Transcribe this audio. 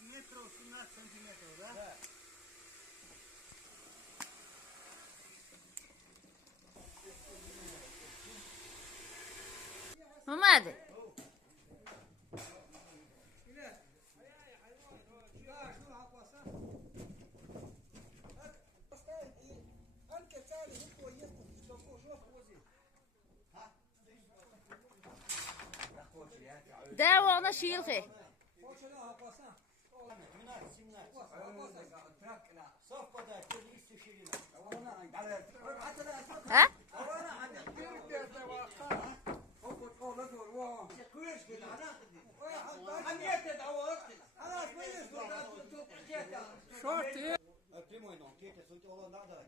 метров, 17 сантиметров, да? Да. Mehmet. Devana şilki. صفقة كل يستشيرنا. Ha? Прямой ног, тетя, суть olan daha da.